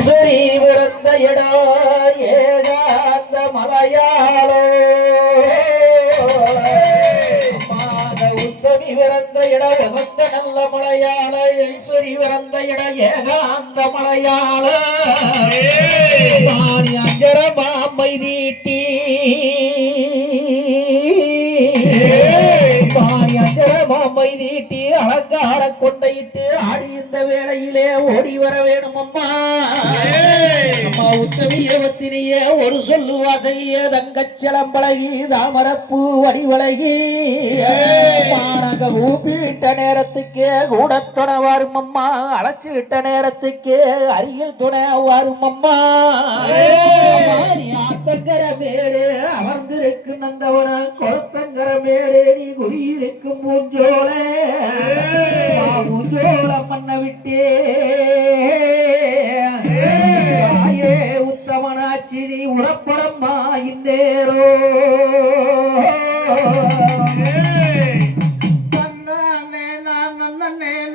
ஈஸ்வரி பிறந்த இடம் ஏகாந்த மலையாளோ உத்தமி பிறந்த இடம் வசந்த நல்ல மலையாள ஈஸ்வரி பிறந்த இடம் ஏகாந்த மலையாள அஞ்சர மாமை நீட்டி மாமை நீட்டி அலங்கார கொண்டையிட்டு ஆடி இந்த வேளையிலே ஓடி வர வேணும் அம்மா அம்மா உத்தமி இருபத்தினிய ஒரு சொல்லு வாசகிய தங்கச்சலம்பழகி தாமரப்பூ வடிவழகி நாங்க கூப்பிட்ட நேரத்துக்கே கூட துணை வரும் அம்மா அழைச்சுக்கிட்ட நேரத்துக்கே அருகில் துணை வரும் அம்மா ஆத்தங்கர மேடு அமர்ந்திருக்கு நந்தவன குளத்தங்கர மேடு நீ குடியிருக்கும் பூஞ்சோலை பூஞ்சோல பண்ண விட்டே உத்தமனாச்சி நீ உறப்படம்மா இந்தேரோ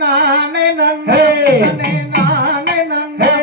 நானே நன்னே நானே நன்னா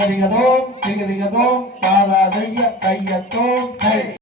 தகதிகதோம் திகதிகதோம் தாதா தைய தையத்தோம் தை